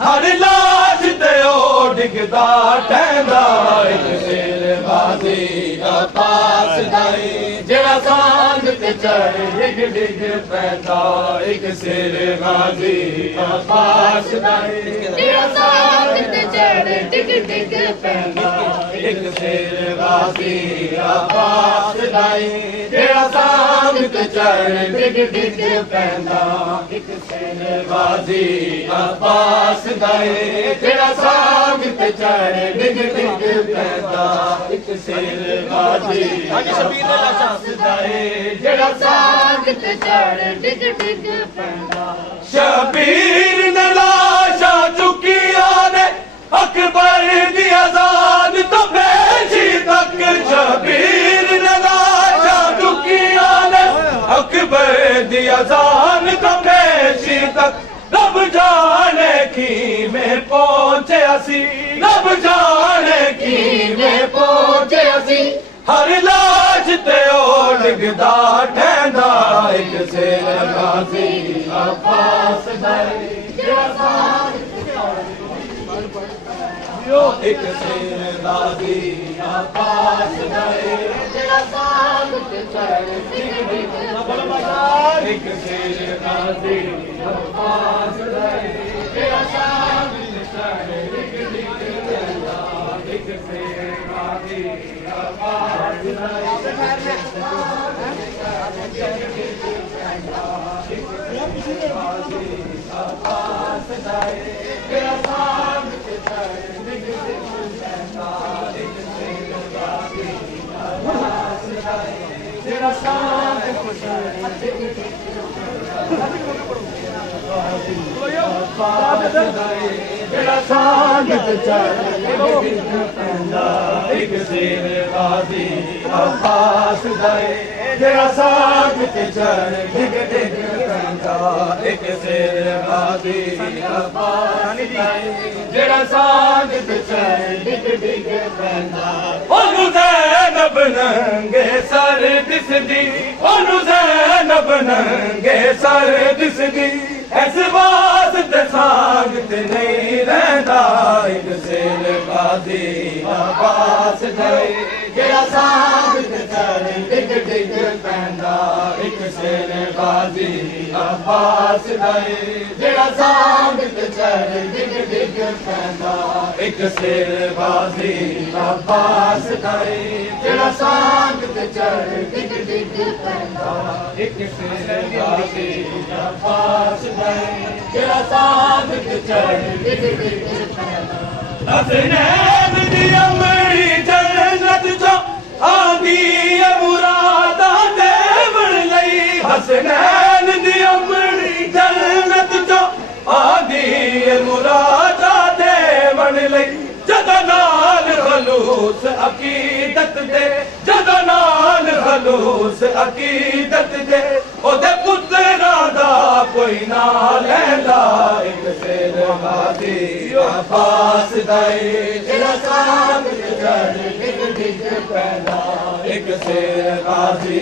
हर लाश ते ओ डिगदा ठहंदा एक शेर गाजी अब्बास दाई जेड़ा सांग ते चढ़ डिग डिग पैंदा एक शेर गाजी अब्बास दाई जेड़ा सांग ते चढ़ डिग डिग पैंदा एक शेर गाजी अब्बास दाई जेड़ा सांग ते चढ़ डिग डिग पैंदा एक शेर गाजी अब्बास दाई जेड़ा सांग ते चढ़ डिग डिग पैंदा एक शेर गाजी अब्बास दाई जेड़ा सांग ते चढ़ डिग डिग पैंदा शबीर ने लाशा चुकिया ने अकबर दी आजाद तो पेशी तक शबीर ने लाशा चुकिया ने अकबर दी आजाद तो पेशी तक रब जाने की में पहुंचे असी रब जाने की में पहुंचे असी हर लाश ते ओ डिगदा ठहंदा एक शेर गाजी अब्बास दाई जेड़ा सांग एक शेर गाजी अब्बास दाई जेड़ा सांग ते चढ़ डिग डिग एक शेर गाजी अब्बास दाई जेड़ा सांग ते चढ़ डिग डिग पैंदा एक शेर गाजी अब्बास दाई अब्बास दाई जेड़ा सांग ते चढ़ डिग डिग पैंदा एक शेर गाजी अब्बास दाई जेड़ा सांग ते चढ़ डिग डिग अब्बास दाई जेड़ा सांग ते चढ़ डिग डिग पैंदा एक शेर गाजी अब्बास दाई जेड़ा सांग ते चढ़ डिग डिग पैंदा एक शेर गाजी अब्बास दाई जेड़ा सांग ते चढ़ डिग डिग पैंदा ओनू ज़ैनब नंगे सर दिसदी ओनू ज़ैनब नंगे सर दिसदी इस वास्ते सांग ते नहीं रहिंदा एक शेर गाजी अब्बास दाई जेड़ा सांग ते चढ़ डिग डिग पैंदा एक शेर गाजी अब्बास दाई जेड़ा सांग ते चढ़ डिग डिग पैंदा एक शेर गाजी अब्बास दाई जेड़ा सांग ते चढ़ डिग डिग पैंदा एक शेर गाजी अब्बास दाई जेड़ा सांग ते चढ़ डिग डिग पैंदा हसनैन दी अमरी जन्नत चो आंदी है मुरादा देवण लई हसनैन दी अमरी जन्नत चो आंदी है मुरादा देवण लई जदा नाल खलूस अकीदत दे जदा नाल खलूस अकीदत दे ओदे पुत्तरां दा कोई ना लैंदा एक शेर गाजी अब्बास दाई जेड़ा सांग ते चढ़ डिग डिग पैंदा एक शेर गाजी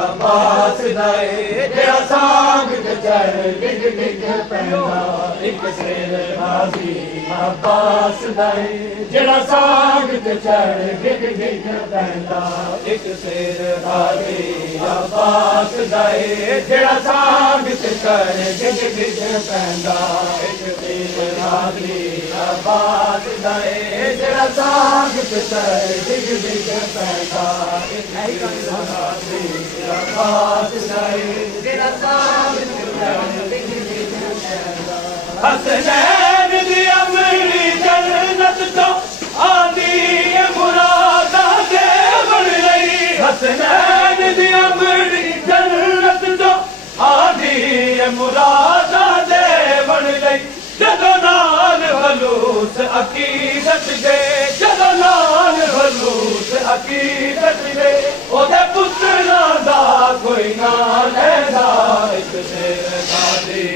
अब्बास दाई जेड़ा सांग ते चढ़ डिग डिग पैंदा एक शेर गाजी अब्बास दाई जेड़ा सांग ते चढ़ डिग डिग पैंदा एक शेर गाजी अब्बास दाई जेड़ा सांग ते चढ़ डिग डिग पैंदा एक शेर गाजी अब्बास दाई जेड़ा सांग ते चढ़ डिग डिग पैंदा एक शेर गाजी अब्बास दाई जेड़ा सांग ते चढ़ डिग डिग पैंदा हसनैन दी अमरी जन्नत तो आंदी है मुरादा देवण लई हसनैन दी अमरी जन्नत तो आंदी है मुरादा देवण लई जदों नाल खलूस अकीदत दे जदों नाल खलूस अकीदत दे ओदे पुत्तरां दा कोई ना लैंदा एक शेर गाजी